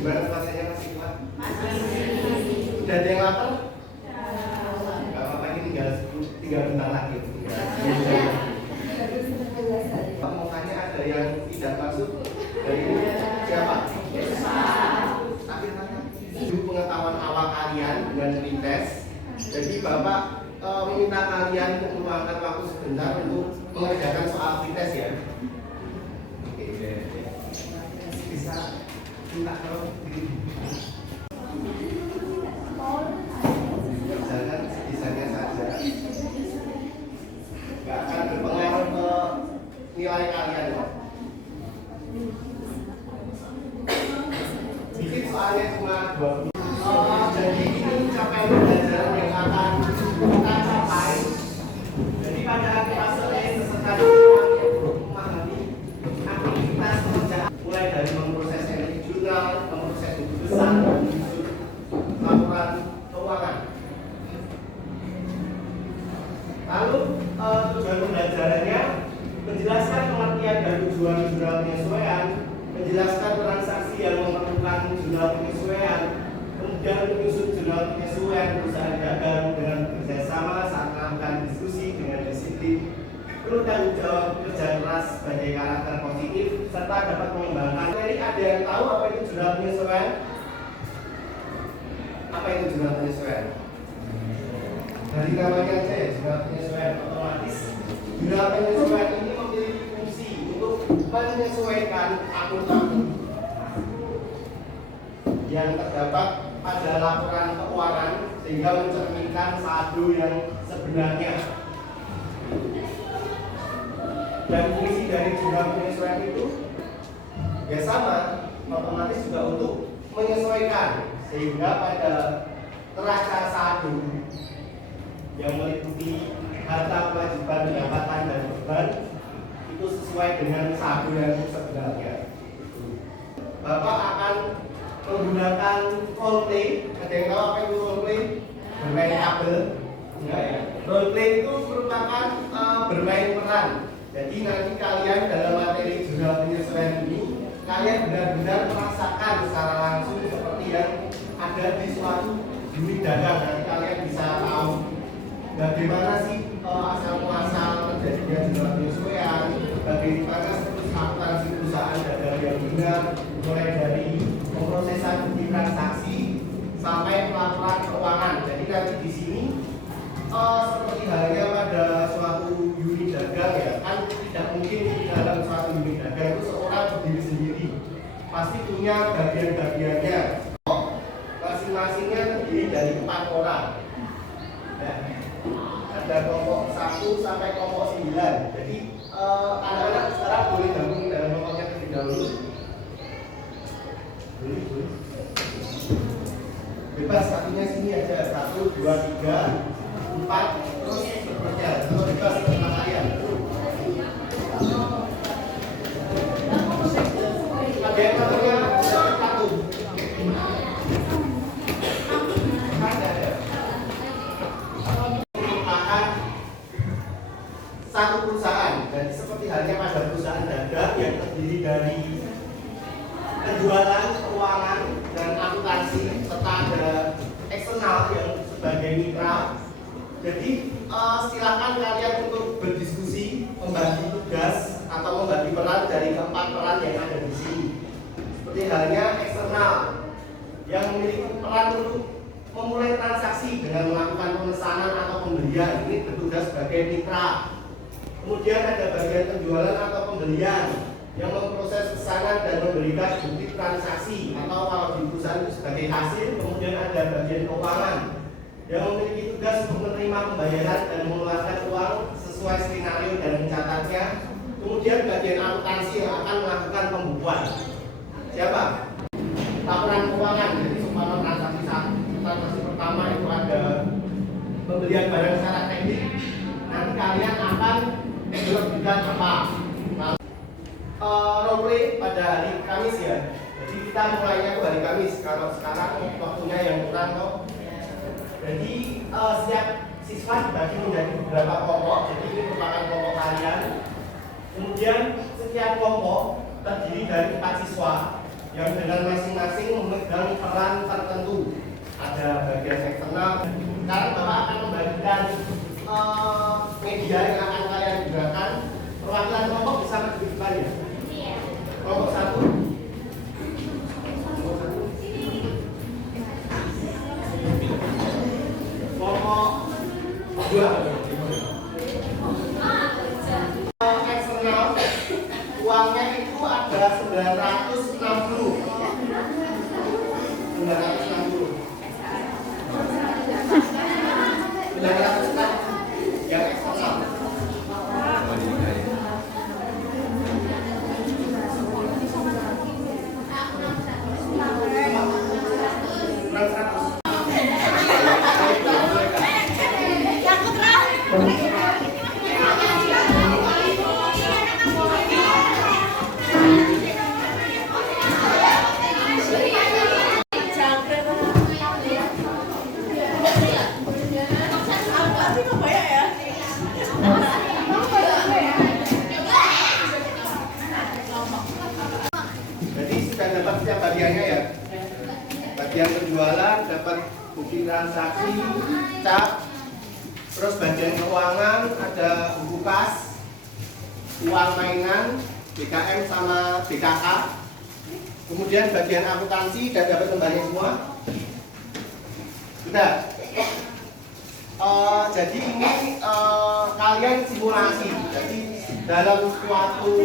gimana puasanya, masih kuat? Udah ada yang lapar? Gak apa-apa, ini tinggal bentar lagi. Makanya ada yang tidak masuk dari siapa? Ibu pengetahuan awal kalian dengan pretest. Jadi Bapak meminta kalian untuk meluangkan waktu sebentar untuk mengerjakan soal pretest ya. Oke. Bisa minta tolong kerjakan sebisanya saja. Gak akan berpengaruh ke nilai kalian kok. Bikin soalnya cuma 20. Jadi ini capaian pembelajaran yang akan kita capai. Jadi pada fase peserta memahami aktivitas pekerjaan mulai dari memproses entry jurnal, memproses buku besar, menyusun laporan keuangan. Lalu tujuan pembelajarannya menjelaskan pengertian dan tujuan jurnal penyesuaian, menjelaskan transaksi yang memerlukan jurnal penyesuaian, kemudian menyusun jurnal penyesuaian perusahaan dagang dengan bekerjasama saat melakukan diskusi dengan disiplin, perlu tanggung jawab kerja keras sebagai karakter positif, serta dapat mengembangkan. Jadi ada yang tahu apa itu jurnal penyesuaian? Apa itu jurnal penyesuaian? Dari namanya aja ya, jurnal penyesuaian otomatis. Jurnal penyesuaian ini memiliki fungsi untuk menyesuaikan akun-akun yang terdapat pada laporan keuangan sehingga mencerminkan saldo yang sebenarnya. Dan fungsi dari jurnal penyesuaian itu ya sama, otomatis juga untuk menyesuaikan sehingga pada neraca saldo yang meliputi harta, kewajiban, pendapatan, dan beban itu sesuai dengan saldo yang sebenarnya. Bapak akan menggunakan roleplay. Ada yang tahu apa itu roleplay? Bermain kabel. Ya. Roleplay itu merupakan bermain peran. Jadi nanti kalian dalam materi jurnal penyesuaian ini, kalian benar-benar merasakan secara langsung seperti yang ada di suatu unit dagang. Nanti kalian bisa tahu bagaimana sih asal muasal terjadinya jurnal penyesuaian, bagaimana struktur akuntansi perusahaan dagang yang benar, mulai dari pemrosesan bukti transaksi sampai pelaporan keuangan. Jadi nanti di sini seperti halnya pada suatu unit dagang ya, kan tidak mungkin di dalam suatu unit dagang itu seorang berdiri sendiri, pasti punya bagian-bagiannya. Masing-masingnya terdiri dari 4 orang. Ya. Ada kelompok 1 sampai kelompok 9. Jadi anak-anak sekarang boleh gabung dalam kelompoknya terlebih dahulu. Boleh. Bebas, kakinya sini aja. 1, 2, 3, 4, terus bekerja. Kalau bebas tentang kalian. Ada yang namanya satu. Satu perusahaan, jadi seperti halnya pada perusahaan dagang yang terdiri dari penjualan, keuangan, dan akuntansi, serta ada eksternal yang sebagai mitra. Jadi silakan kalian untuk berdiskusi, membagi tugas atau membagi peran dari keempat peran yang ada di sini. Seperti halnya eksternal yang memiliki peran untuk memulai transaksi dengan melakukan pemesanan atau pembelian, ini bertugas sebagai mitra. Kemudian ada bagian penjualan atau pembelian yang memproses pesanan dan memberikan bukti transaksi atau kalau di perusahaan itu sebagai hasil. Kemudian ada bagian keuangan yang memiliki tugas untuk menerima pembayaran dan mengeluarkan uang sesuai skenario dan mencatatnya. Kemudian bagian akuntansi yang akan melakukan pembukuan. Siapa? Laporan keuangan. Jadi seumpama transaksi pertama itu ada pembelian barang secara teknik. Nanti kalian akan menjelaskan apa? Roleplay pada hari Kamis ya. Jadi kita mulainya itu hari Kamis. Kalau sekarang waktunya yang kurang kok. Jadi setiap siswa dibagi menjadi beberapa kelompok. Jadi ini merupakan kelompok kalian. Kemudian setiap kelompok terdiri dari 4 siswa. yang dengan masing-masing memegang peran tertentu. Ada bagian eksternal. Sekarang Bapak akan membagikan media yang akan kalian gunakan. Perwakilan kelompok bisa maju di depan ya. Kelompok 1. Kelompok 2. Eksternal uangnya itu ada 960. 960 yang eksternal. Jadi sudah dapat setiap bagiannya ya. Bagian penjualan dapat bukti transaksi, cap. Terus bagian keuangan ada buku kas, uang mainan, BKM sama BKK. Kemudian bagian akuntansi dan dapat kembali semua. Sudah. Jadi ini kalian simulasi. Jadi dalam suatu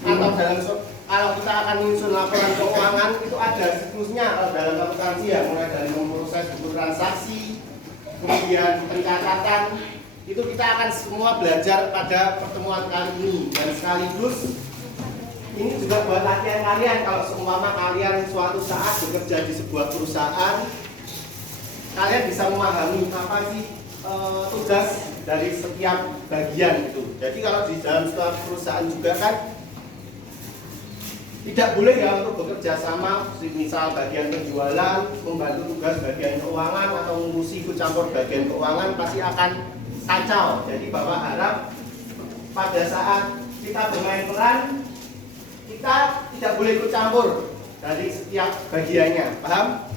atau kalau kita akan menyusun laporan keuangan itu ada siklusnya. Kalau dalam akuntansi ya mulai dari memproses buku transaksi, kemudian pencatatan, itu kita akan semua belajar pada pertemuan kali ini. Dan sekaligus ini juga buat latihan kalian. Kalau seumpama kalian suatu saat bekerja di sebuah perusahaan, kalian bisa memahami apa sih tugas dari setiap bagian itu. Jadi kalau di dalam sebuah perusahaan juga kan tidak boleh ya untuk bekerja sama, misal bagian penjualan membantu tugas bagian keuangan atau mengurusi ikut campur bagian keuangan pasti akan kacau. Jadi Bapak harap pada saat kita bermain peran, kita tidak boleh ikut campur dari setiap bagiannya, paham?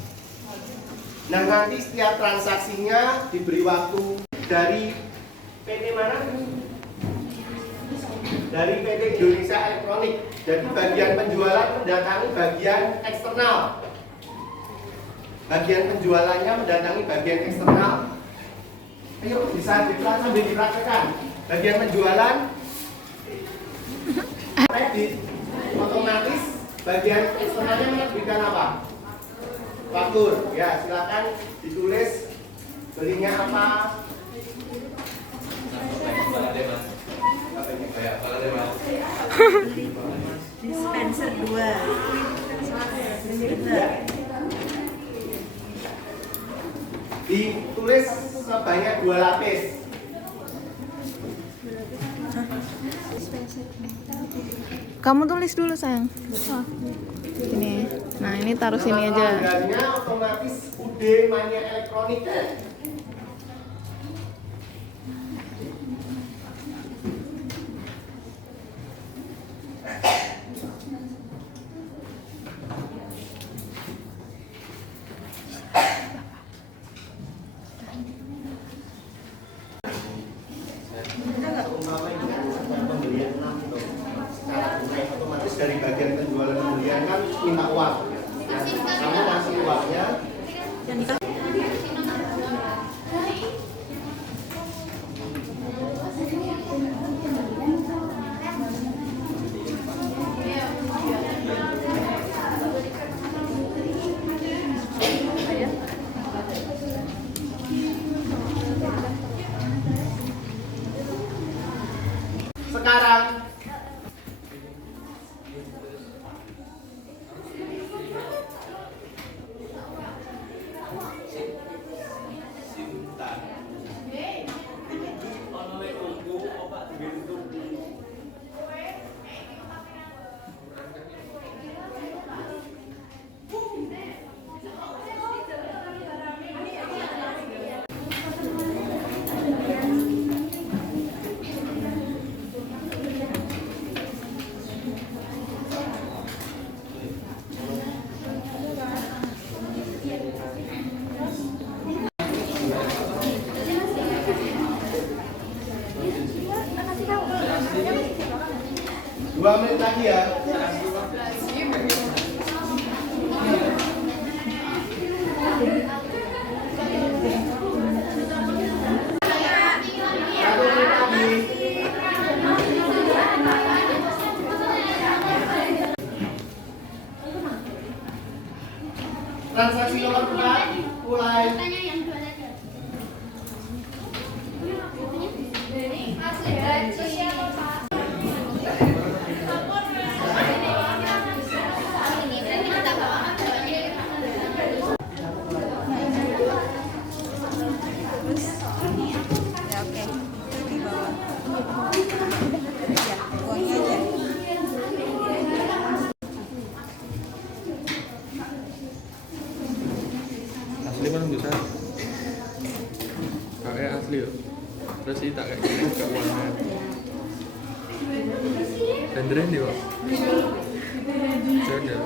Nah nanti setiap transaksinya diberi waktu dari PT mana? Dari PT Indonesia Elektronik. Jadi bagian penjualan mendatangi bagian eksternal. Bagian penjualannya mendatangi bagian eksternal. Ayo bisa sambil dipraktekkan. Bagian penjualan kredit otomatis bagian eksternalnya menerbitkan apa? Faktur. Ya silakan ditulis belinya apa. Dispenser 2. Ditulis sebanyak 2 lapis. Kamu tulis dulu sayang. Ini. Nah ini taruh sini aja. Harganya otomatis UD Mania Elektronik. Otomatis dari bagian penjualan pembelian kan minta uang. Kamu kasih uangnya. Sekarang 2 menit lagi ya. Transaksi nomor 4 mulai. Ya oke. Di bawah. Ya, uangnya aja. Asli mana bisa? Kayak asli yuk. Terus sih tak kayak gini keuangan. Denderin nih kok. Jangan.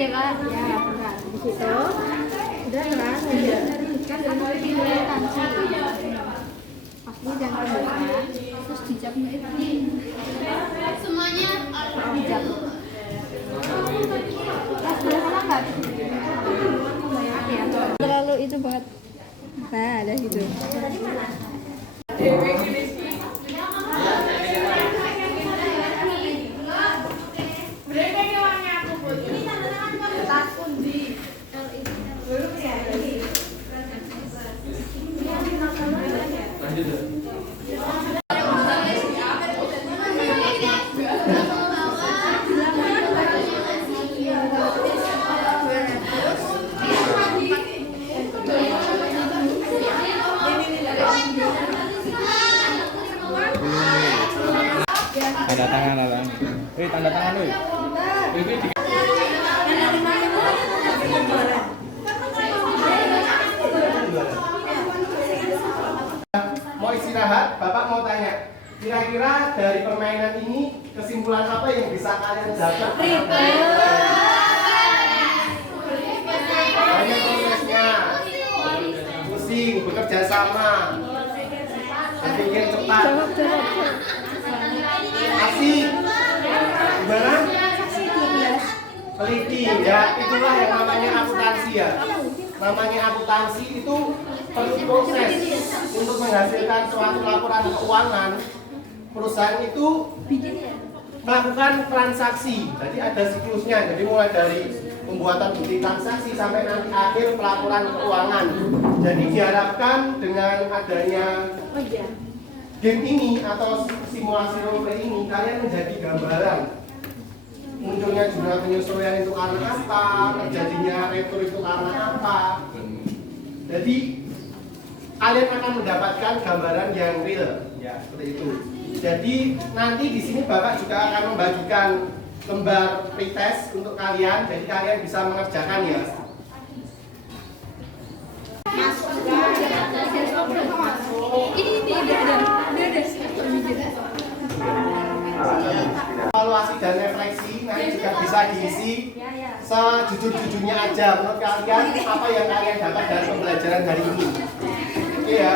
Ya kan? Ya, enggak. Di situ udah kan lanjutkan dengan militansi. Pasti jangan lupa terus dijapnya itu semuanya dijap. Enggak? Ya. Terlalu itu banget. Nah, ada gitu. Lanjut ya. Tanda tangan, tanda tangan. Tanda tangan woi. Mau istirahat, Bapak mau tanya. Kira-kira dari permainan ini kesimpulan apa yang bisa kalian dapat? Banyak prosesnya. Pusing, bekerja sama. Berpikir cepat. Asik. Gimana? Teliti ya, itulah yang namanya akuntansi ya. Namanya akuntansi itu perlu proses untuk menghasilkan suatu laporan keuangan. Perusahaan itu melakukan transaksi, jadi ada siklusnya. Jadi mulai dari pembuatan bukti transaksi sampai nanti akhir pelaporan keuangan. Jadi diharapkan dengan adanya game ini atau simulasi role ini, kalian menjadi gambaran munculnya jumlah penyesuaian itu karena apa, terjadinya retur itu karena apa. Jadi kalian akan mendapatkan gambaran yang real, ya seperti itu. Jadi nanti di sini Bapak juga akan membagikan lembar pretest untuk kalian, jadi kalian bisa mengerjakannya. Evaluasi dan refleksi nanti juga bisa diisi sejujur-jujurnya aja menurut kalian apa yang kalian dapat dari pembelajaran hari ini. Oke ya.